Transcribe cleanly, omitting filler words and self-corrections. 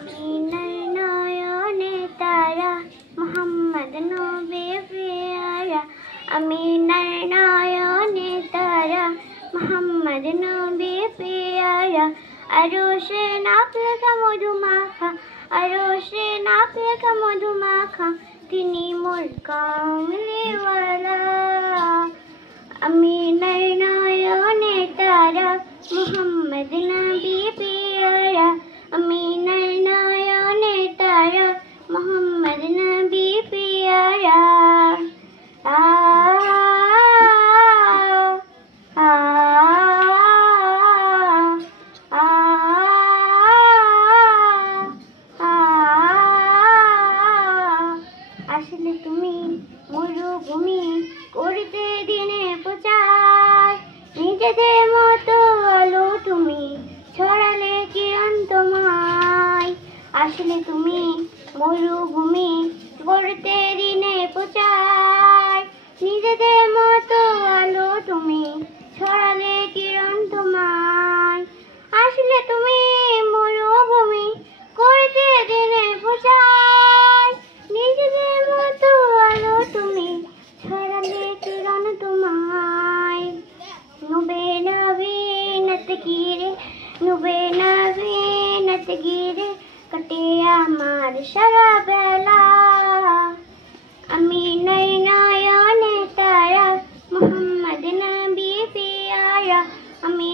আমিনার নয়নে তারা মোহাম্মদ নবী পেয়ারা আমিনার নয়নে তারা মোহাম্মদ নবী পেয়ারা আরশে নাক লেখা মধুমাখা আরশে নাক লেখা মধুমাখা তিনি মোর কামলিওয়ালা আমিনার নয়নে তারা মোহাম্মদ নবী পেয়ারা আমিনার নয়নে তারা মোহাম্মদ নবী পেয়ারা আ আ আ আসলে তুমি মরুভূমি করিতে দিনে প্রচার নিজেদের মতো আলো তুমি ছড়ালে কিরণ তোমায় আসলে তুমি মরুভূমি গড়তে দিনে প্রচার নিজেদের মতো আলো তুমি ছড়ালে কিরণ তোমায় আসলে তুমি মরুভূমি করতে দিনে প্রচার নিজেদের মতো আলো তুমি ছড়ালে কিরণ তোমায় নুবে নবীনত গিরে নুবে নবীনত গিরে কটে আমার সারা বেলা আমিনার নয়নে তারা মোহাম্মদ নবী পেয়ারা আমি